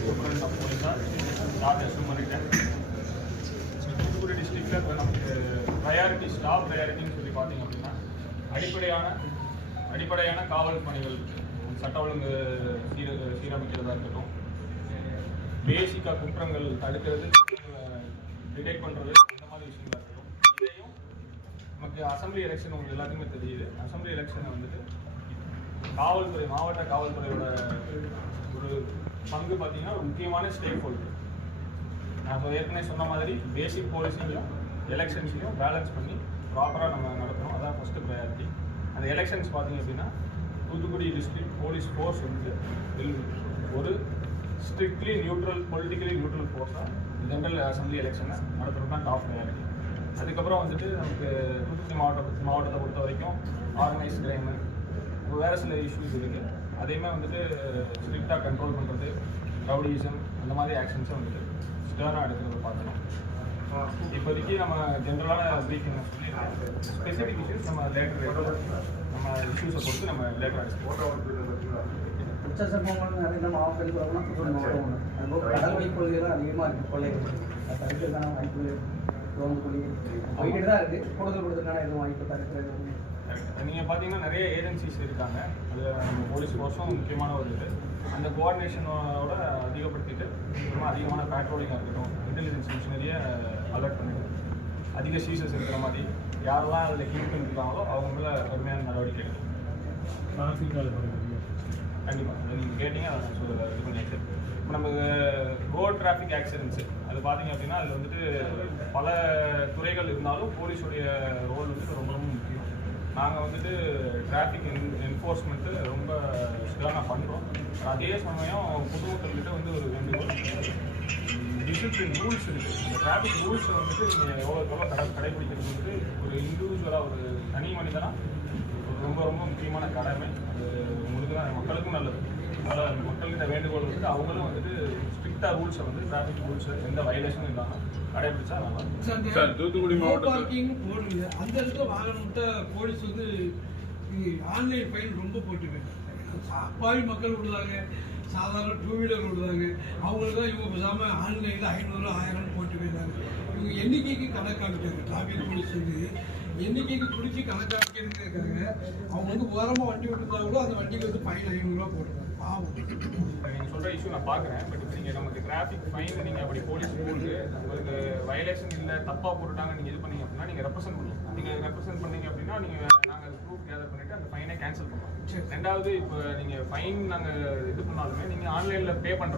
Superintendent of போலீஸாக job assume பண்ணிட்டேன். தூத்துக்குடி டிஸ்ட்ரிக்டில் இப்போ நமக்கு ப்ரையாரிட்டி ஸ்டாஃப் ப்ரையாரிட்டின்னு சொல்லி பார்த்தீங்க அப்படின்னா அடிப்படையான காவல் பணிகள், சட்ட ஒழுங்கு சீரமைக்கிறதா இருக்கட்டும், பேசிக்காக குற்றங்கள் தடுக்கிறது, டிடெக்ட் பண்ணுறது, இந்த மாதிரி விஷயங்களா இருக்கட்டும். இதையும் நமக்கு அசம்பிளி எலெக்ஷன் உங்களுக்கு எல்லாத்துக்குமே தெரியுது. அசம்பிளி எலெக்ஷனை வந்துட்டு காவல்துறை, மாவட்ட காவல்துறையோட ஒரு பங்கு பார்த்தீங்கன்னா ஒரு முக்கியமான ஸ்டேக் ஹோல்டர். நான் ஏற்கனவே சொன்ன மாதிரி பேசிக் போலீஸையும் எலெக்ஷன்ஸையும் பேலன்ஸ் பண்ணி ப்ராப்பராக நம்ம நடத்தணும். அதான் ஃபஸ்ட்டு ப்ரையாரிட்டி. அந்த எலெக்ஷன்ஸ் பார்த்தீங்க அப்படின்னா தூத்துக்குடி டிஸ்ட்ரிக்ட் போலீஸ் ஃபோர்ஸ் வந்து ஒரு ஸ்ட்ரிக்ட்லி நியூட்ரல், பொலிட்டிக்கலி நியூட்ரல் ஃபோர்ஸாக ஜென்ரல் அசம்பிளி எலெக்ஷனை நடத்துறது தான் டாப் ப்ரையாரிட்டி. அதுக்கப்புறம் வந்துட்டு நமக்கு தூத்துக்குடி மாவட்டத்தை பொறுத்த வரைக்கும் ஆர்கனைஸ்ட் கிரைமு, வேறு சில இஷ்யூஸ் இருக்குது. அதையுமே வந்துட்டு ஸ்ட்ரிக்டாக கண்ட்ரோல் பண்ணுறது, ரவுடிசம், அந்த மாதிரி ஆக்ஷன்ஸை வந்துட்டு ஸ்டர்னாக எடுக்கிறத பார்க்கணும். இப்போதைக்கு நம்ம ஜென்ரலான ப்ரீஃபிங் சொல்லி ஸ்பெசிஃபிக் இஷ்யூஸ் நம்ம லேட்டர் நம்ம இஷ்யூஸை பொறுத்து நம்ம லேட்டர் நிறைய மாவட்டத்தில் கடற்கரை கொள்கைகள் அதிகமாக இருக்குது. கொள்ளைகள் தடுக்கிறதுக்கான வாய்ப்புகள் போய்கிட்டு தான் இருக்குது. கூடுதல் கொடுத்ததுக்கான எதுவும் வாய்ப்பு தடுக்கிறது. நீங்கள் பார்த்தீங்கன்னா நிறைய ஏஜென்சிஸ் இருக்காங்க. அது நம்ம போலீஸ் ஃபோர்ஸும் முக்கியமான ஒரு இது. அந்த கோஆர்டினேஷனோட அதிகப்படுத்திட்டு அதிகமான பேட்ரோலிங்காக இருக்கட்டும், இன்டெலிஜென்ஸ் மிஷினரியை அலர்ட் பண்ணிட்டு அதிக சீசஸ் இருக்கிற மாதிரி யாரெல்லாம் அதில் கீழ் பண்ணிருக்காங்களோ அவங்க மேலே கடுமையான நடவடிக்கை எடுக்கும். கண்டிப்பாக நீங்கள் கேட்டீங்க, அதை நான் இது பண்ணியாச்சு. இப்போ நம்ம ரோட் டிராஃபிக் ஆக்சிடென்ட்ஸு அது பார்த்தீங்க அப்படின்னா அதில் வந்துட்டு பல துறைகள் இருந்தாலும் போலீஸுடைய ரோல் வந்துட்டு ரொம்ப ரொம்ப முக்கியம். நாங்கள் வந்துட்டு டிராஃபிக் என்ஃபோர்ஸ்மெண்ட்டு ரொம்ப ஸ்ட்ராங்காக பண்ணுறோம். அதே சமயம் பொதுமக்கள்கிட்ட வந்து ஒரு வேண்டுகோள், டிசிப்ளின் ரூல்ஸ் இருக்குது. இந்த டிராஃபிக் ரூல்ஸை வந்துட்டு நீங்கள் எவ்வளோ கடைபிடிக்கிறது வந்துட்டு ஒரு இண்டிவிஜுவலாக, ஒரு தனி மனிதனாக ரொம்ப ரொம்ப முக்கியமான கடமை. அது உங்களுக்கு தான், மக்களுக்கும் நல்லது. அதனால் மக்கள்கிட்ட வேண்டுகோள் வந்துட்டு அவங்களும் வந்துட்டு ஸ்ட்ரிக்டாக ரூல்ஸை வந்து டிராஃபிக் ரூல்ஸை எந்த வயலேஷனும் இல்லாமல் கடைபிடிச்சா நல்லா. சார், தூத்துக்குடி மாவட்டத்தில் அந்த இடத்துல வாகனம்கிட்ட போலீஸ் வந்து ஆன்லைன் ஃபைன் ரொம்ப போட்டுருக்காங்க. அப்பாவி மக்கள் விடுறாங்க, சாதாரண டூ வீலர் விடுறாங்க. அவங்களுக்கு தான் இவங்க பேசாமல் ஆன்லைனில் 500 1000 போட்டு போயிடுறாங்க. இவங்க எண்ணிக்கைக்கு கணக்காமிட்டாங்க. டிராஃபிக் போலீஸ் வந்து எண்ணிக்கைக்கு பிடிச்சி கணக்காமிக்கிறதுக்கு இருக்காங்க. அவங்க வந்து ஓரமாக வண்டி விட்டுருந்தா கூட அந்த வண்டிக்கு வந்து ஃபைன் 500 போட்டுருக்காங்க. பாவம். நீங்கள் சொல்கிற இஷ்யூ நான் பார்க்குறேன். பட் இப்போ நீங்கள் நமக்கு டிராஃபிக் ஃபைன் நீங்கள் அப்படி போலீஸ் போட்டு உங்களுக்கு வயலேஷன் இல்லை, தப்பாக போட்டுட்டாங்க, நீங்கள் இது பண்ணீங்க அப்படின்னா நீங்கள் ரெப்ரசென்ட் பண்ணலாம். நீங்கள் ரெப்ரசென்ட் பண்ணீங்க அப்படின்னா நாங்கள் ப்ரூஃப் கேதர் பண்ணிவிட்டு அந்த ஃபைனை கேன்சல் பண்ணலாம். ரெண்டாவது, இப்போ நீங்கள் ஃபைன் நாங்கள் இது பண்ணாலுமே நீங்கள் ஆன்லைனில் பே பண்ணுற